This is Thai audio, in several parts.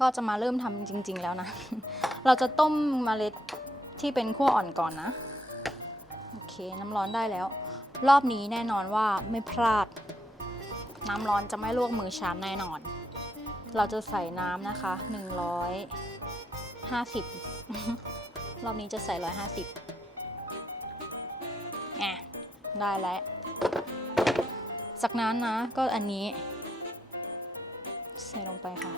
ก็จะมาเริ่มทำจริง ๆ แล้วนะ เราจะต้มเมล็ดที่เป็นขั้วอ่อนก่อนนะ โอเค น้ำร้อนได้แล้ว รอบนี้แน่นอนว่าไม่พลาด น้ำร้อนจะไม่ลวกมือฉันแน่นอน เราจะใส่น้ำนะคะ 150 รอบนี้จะใส่ 150แอะได้แล้ว จากนั้นนะก็อันนี้ ใส่ลงไปค่ะ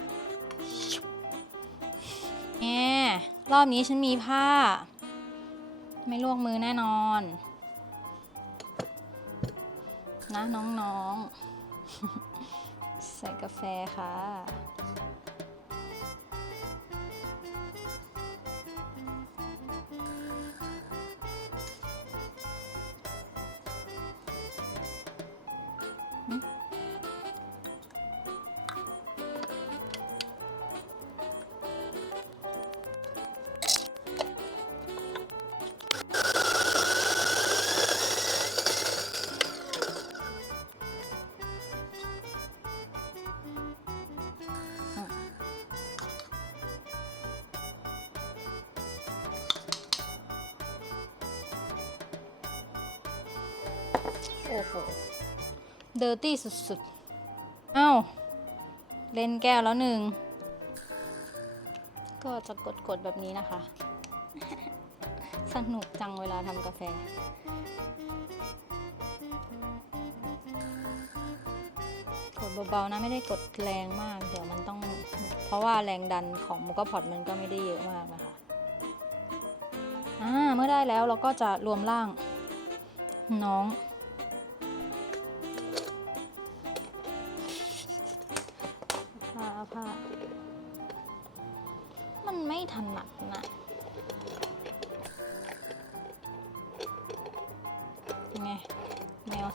รอบนี้ฉันมีผ้า ไม่ลวกมือแน่นอน นะน้องๆ ใส่กาแฟค่ะ เดอร์ตี้สุดๆ เอ้า เล่นแก้วแล้วหนึ่ง ก็จะกดๆแบบนี้นะคะ สนุกจังเวลาทำกาแฟ กดเบาๆนะไม่ได้กดแรงมาก เดี๋ยวมันต้อง เพราะว่าแรงดันของมุกพอดมันก็ไม่ได้เยอะมากนะคะ อ่า เมื่อได้แล้วเราก็จะรวมร่างน้อง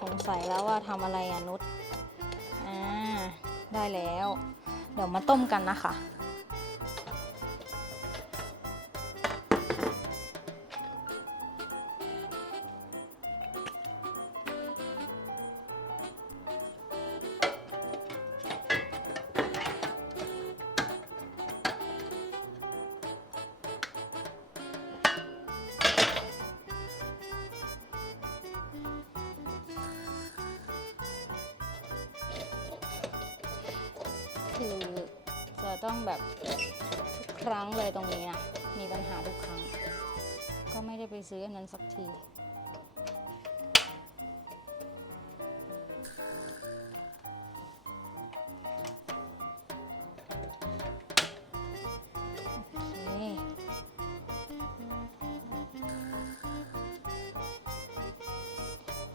สงสัยแล้วว่าทำอะไรอะนุชอ่าได้แล้ว เดี๋ยวมาต้มกันนะคะ ต้องแบบทุกครั้งเลยตรงนี้นะ มีปัญหาทุกครั้ง ก็ไม่ได้ไปซื้ออันนั้นสักที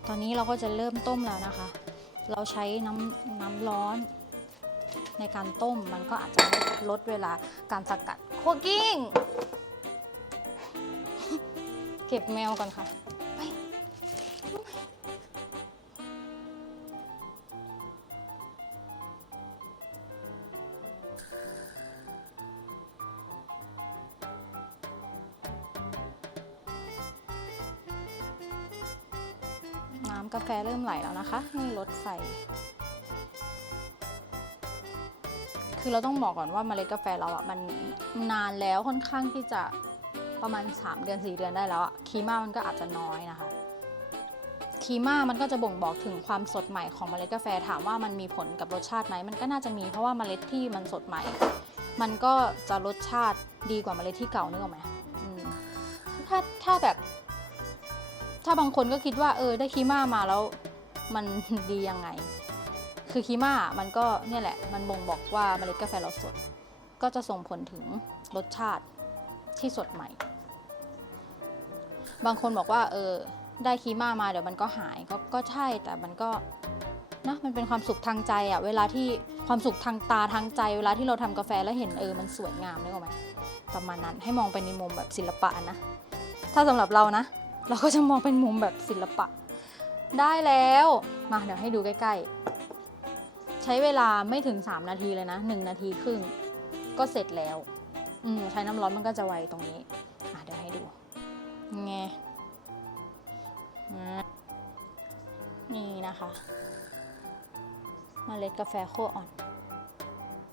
ตอนนี้เราก็จะเริ่มต้มแล้วนะคะ เราใช้น้ำน้ำร้อน ในการต้มมันก็อาจจะลดเวลาการสกัดโคกิ้งเก็บแมวก่อนค่ะไปน้ำกาแฟเริ่มไหลแล้วนะคะ นี่ลดไฟ คือเราต้องบอกก่อนว่าเมล็ดกาแฟเราอะมันนานแล้วค่อนข้างที่จะประมาณ 3 เดือน 4 เดือนได้แล้วอะคีม่ามันก็อาจจะน้อยนะคะคีม่ามันก็จะบ่งบอกถึงความสดใหม่ของเมล็ดกาแฟถามว่ามันมีผลกับรสชาติไหมมันก็น่าจะมีเพราะว่าเมล็ดที่มันสดใหม่ มันก็จะรสชาติดีกว่าเมล็ดที่เก่านึกออกไหมอืมถ้าถ้าแบบ ถ้าบางคนก็คิดว่า เออ ได้คีม่ามาแล้วมันดียังไง คือคีม่ามันก็เนี่ยแหละ มันบ่งบอกว่าเมล็ดกาแฟเราสด ก็จะส่งผลถึงรสชาติที่สดใหม่ บางคนบอกว่า เออ ได้คีม่ามาเดี๋ยวมันก็หายก็ก็ใช่แต่มันก็นะมันเป็นความสุขทางใจอะเวลาที่ความสุขทางตาทางใจ เวลาที่เราทำกาแฟแล้วเห็นเออมันสวยงามนึกออกไหมประมาณนั้นให้มองไปในมุมแบบศิลปะนะ ถ้าสำหรับเรานะ เราก็จะมองเป็นมุมแบบศิลปะ ได้แล้ว มาเดี๋ยวให้ดูใกล้ๆ ใช้เวลาไม่ถึง 3 นาทีเลยนะ 1 นาทีครึ่ง ก็เสร็จแล้วอืมใช้น้ำร้อนมันก็จะไวตรงนี้อะเดี๋ยวให้ดูไงนี่นะคะมเมล็ดกาแฟคั่วอ่อน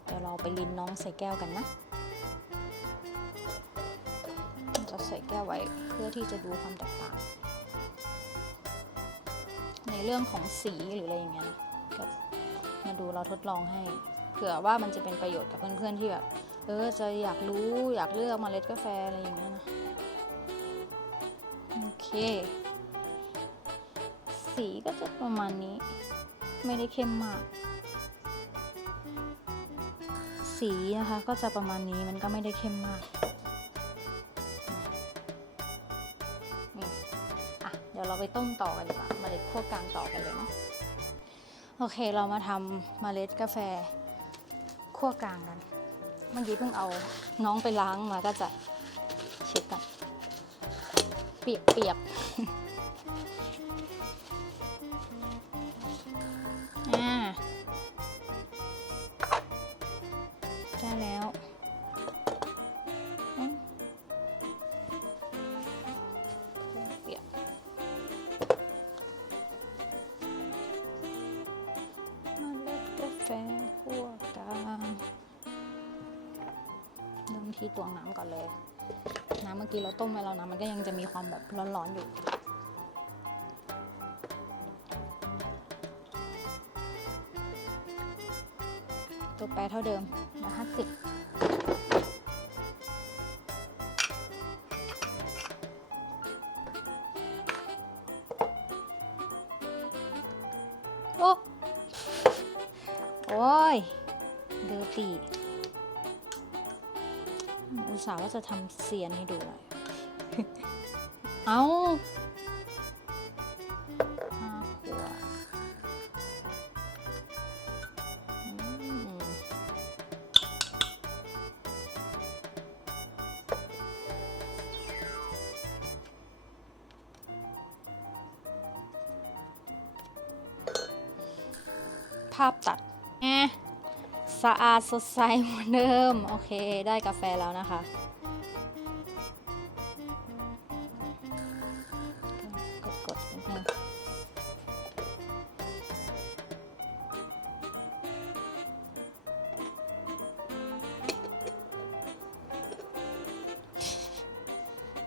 เดี๋ยวเราไปลินน้องใส่แก้วกันนะจะใส่แก้วไว้เพื่อที่จะดูความแตกต่าง ในเรื่องของสีหรืออะไรอย่างเงี้ยนะก็ มาดูเราทดลองให้เผื่อว่ามันจะเป็นประโยชน์กับเพื่อนๆที่แบบเออจะอยากรู้อยากเลือกเมล็ดกาแฟอะไรอย่างเงี้ยนะโอเค สีก็จะประมาณนี้ ไม่ได้เข้มมาก สีนะคะก็จะประมาณนี้มันก็ไม่ได้เข้มมากนี่อะเดี๋ยวเราไปต้มต่อกันดีกว่าเมล็ดคั่วกลางต่อกันเลยเนาะ โอเคเรามาทำเมล็ดกาแฟคั่วกลางกัน เมื่อกี้เพิ่งเอาน้องไปล้างมาก็จะเช็ดกัน เปียกเปียกๆ ที่ตวงน้ำก่อนเลย น้ำเมื่อกี้เราต้มไว้แล้วนะ มันก็ยังจะมีความแบบร้อนๆอยู่ตัวแปรเท่าเดิมร้อยห้าสิบโอ้โอ้ยเดอร์ตี ส่าห์ว่าจะทำเซียนให้ดูหน่อยเอาห้าขวดอืมภาพตัดแง สะอาดสดใสเหมือนเดิม โอเค ได้กาแฟแล้วนะคะ กดกดๆนิดนึง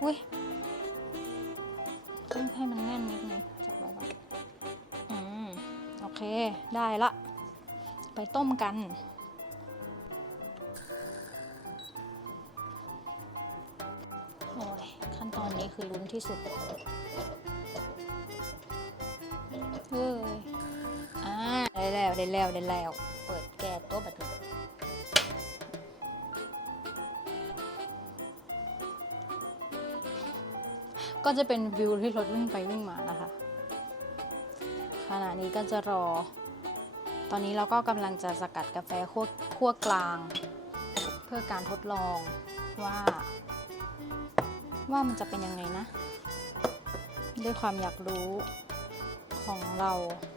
อุ้ยต้องให้มันแน่นนิดนึงจับไว้ก่อนอืม โอเค ได้ละไปต้มกัน โอ้ยขั้นตอนนี้คือลุ้นที่สุดเฮ้ยอ่าได้แล้วได้แล้วได้แล้ว เปิดแก๊สตัวแบบนี้ก็จะเป็นวิวที่รถวิ่งไปวิ่งมานะคะ ขณะนี้ก็จะรอ ตอนนี้เราก็กำลังจะสกัดกาแฟคั่วคั่วกลาง เพื่อการทดลองว่า ว่ามันจะเป็นยังไงนะ ด้วยความอยากรู้ของเรา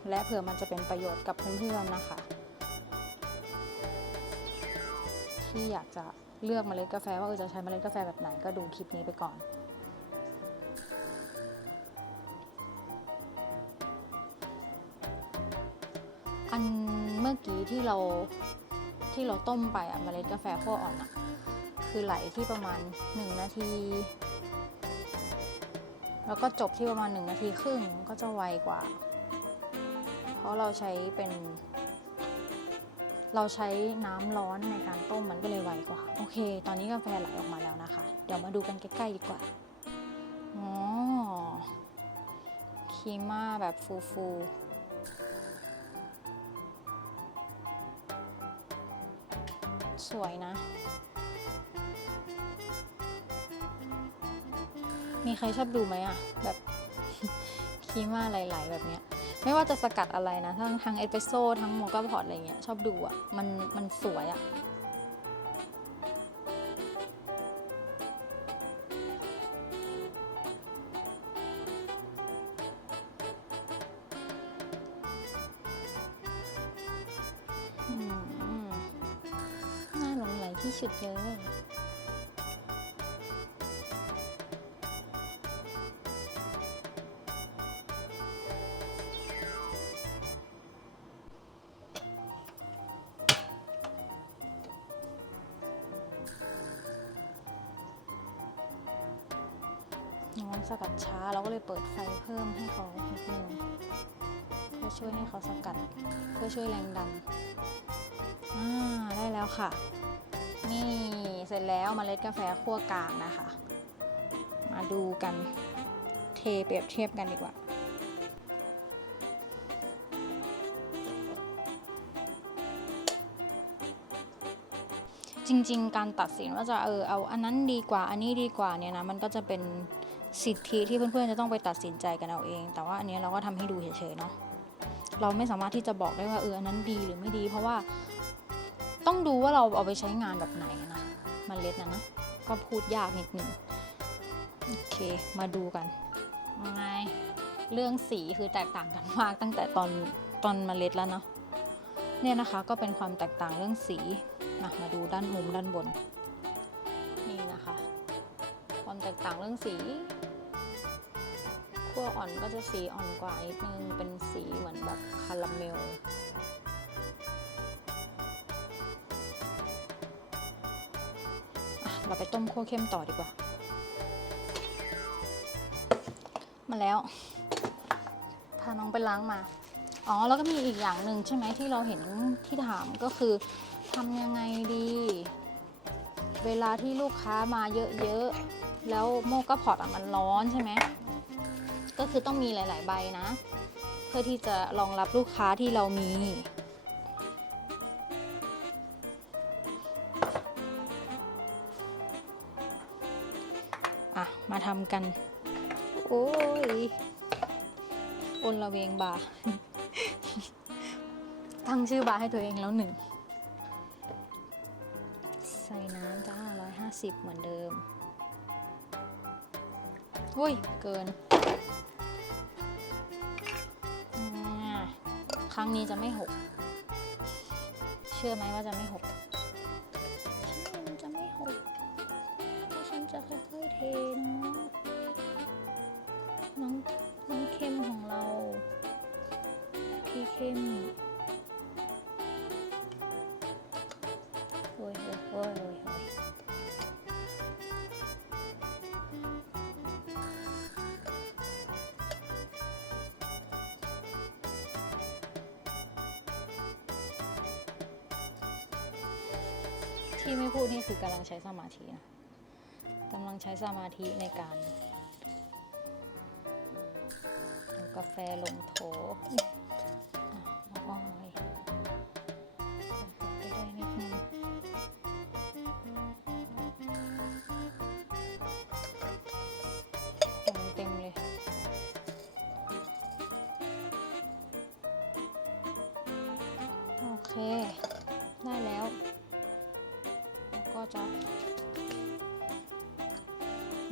และเผื่อมันจะเป็นประโยชน์กับเพื่อนๆนะคะ ที่อยากจะเลือกเมล็ดกาแฟว่าเออจะใช้เมล็ดกาแฟแบบไหนก็ดูคลิปนี้ไปก่อนอันเมื่อกี้ที่เราที่เราต้มไปอะเมล็ดกาแฟขั้วอ่อนอะคือไหลที่ประมาณ 1 นาที แล้วก็จบที่ประมาณ 1 นาทีครึ่งก็จะไวกว่า เพราะเราใช้เป็น เราใช้น้ำร้อนในการต้มมันก็เลยไวกว่า โอเค ตอนนี้กาแฟไหลออกมาแล้วนะคะ เดี๋ยวมาดูกันใกล้ๆดีกว่า อ๋อครีมม่าแบบฟูๆสวยนะ มีใครชอบดูไหมอะแบบคีม่าไหลๆแบบเนี้ย ไม่ว่าจะสกัดอะไรนะ ทั้งทั้งเอสเปรสโซ่ทั้งโมกาพอร์ตอะไรเงี้ยชอบดูอะมันมันสวยอะน่าหลงไหลที่สุดเลย วยให้เขาสกัด เพื่อช่วยแรงดันอ่าได้แล้วค่ะ นี่เสร็จแล้วเมล็ดกาแฟคั่วกลางนะคะ มาดูกันเทเปรียบเทียบกันดีกว่าจริงๆ การตัดสินว่าจะเออเอาอันนั้นดีกว่าอันนี้ดีกว่าเนี่ยนะมันก็จะเป็นสิทธิที่เพื่อนๆจะต้องไปตัดสินใจกันเอาเอง แต่ว่าอันเนี้ยเราก็ทำให้ดูเฉยๆเนาะ เราไม่สามารถที่จะบอกได้ว่าเอออันนั้นดีหรือไม่ดี เพราะว่าต้องดูว่าเราเอาไปใช้งานแบบไหนนะมเมล็ดนะนะก็พูดยากนิดนึงโอเคมาดูกันยังไงเรื่องสีคือแตกต่างกันมากตั้งแต่ตอนตอนมเมล็ดแล้วเนาะเนี่ยนะคะก็เป็นความแตกต่างเรื่องสีมามาดูด้านมุมด้านบนนี่นะคะ ความแตกต่างเรื่องสี ขั้วอ่อนก็จะสีอ่อนกว่านิดนึง เป็นสีเหมือนแบบคาราเมลเราไปต้มขั้วเข้มต่อดีกว่า มาแล้ว พาน้องไปล้างมา อ๋อ แล้วก็มีอีกอย่างหนึ่งใช่ไหมที่เราเห็นที่ถามก็คือทำยังไงดี เวลาที่ลูกค้ามาเยอะๆ แล้วโมกะพอตอะมันร้อนใช่ไหม ก็คือต้องมีหลาย ๆ ใบนะ เพื่อที่จะรองรับลูกค้าที่เรามี อะ มาทำกัน โอ้ยอนละเวงบาตั้งชื่อบาร์ให้ตัวเองแล้วหนึ่ง ใส่น้ำจ้าร้อยห้าสิบเหมือนเดิม อุ้ย เกิน ครั้งนี้จะไม่หก เชื่อไหมว่าจะไม่หกฉันจะไม่หกเพราะฉันจะค่อยๆเทนะน้อง ที่ไม่พูดนี่คือกำลังใช้สมาธินะกำลังใช้สมาธิในการเอากาแฟลงโถ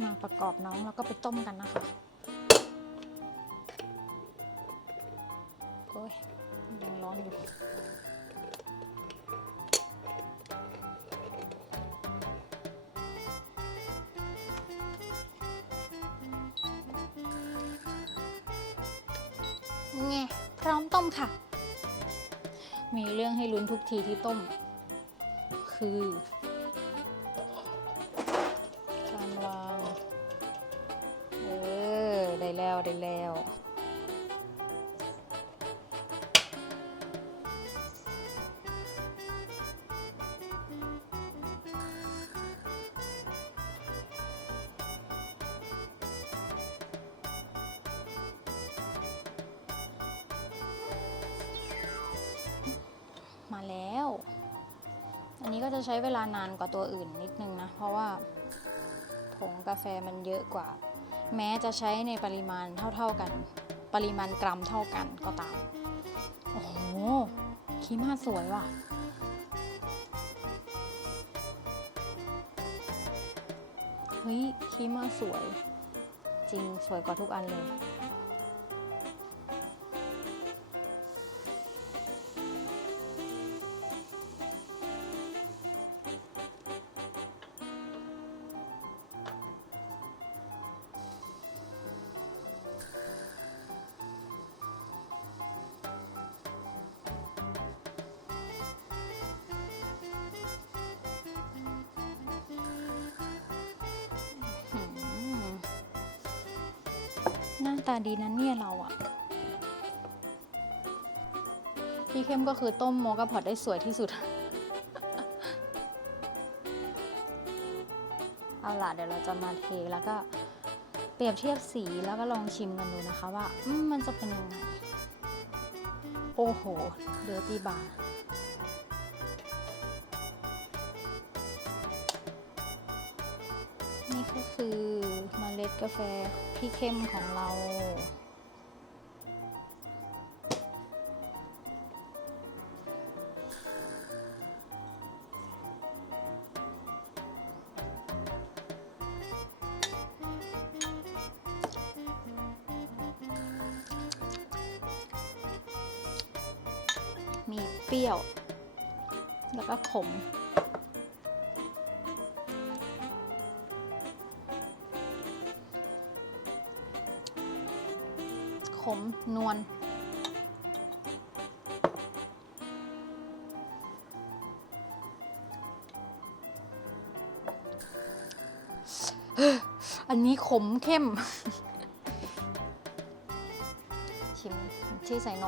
มาประกอบน้องแล้วก็ไปต้มกันนะคะโอ้ยยังร้อนอยู่ไงพร้อมต้มค่ะ มีเรื่องให้ลุ้นทุกทีที่ต้ม คือ แล้วได้แล้วมาแล้ว อันนี้ก็จะใช้เวลานานกว่าตัวอื่นนิดนึงนะ เพราะว่าผงกาแฟมันเยอะกว่า แม้จะใช้ในปริมาณเท่าๆกัน ปริมาณกรัมเท่ากันก็ตาม โอ้โหคีมาสวยว่ะ เฮ้ยคีมาสวย จริงสวยกว่าทุกอันเลย ตาดีนั้นเนี่ยเราอะพี่เข้มก็คือต้มโมกะพอดได้สวยที่สุด เอาล่ะเดี๋ยวเราจะมาเทแล้วก็เปรียบเทียบสีแล้วก็ลองชิมกันดูนะคะว่ามมันจะเป็นยังไง โอ้โห เดอร์ตี้บาร์ นี่ก็คือเมล็ดกาแฟพี่เข้มของเรา มีเปรี้ยว แล้วก็ขม นวลอันนี้ขมเข้ม ชิมที่ใส่นม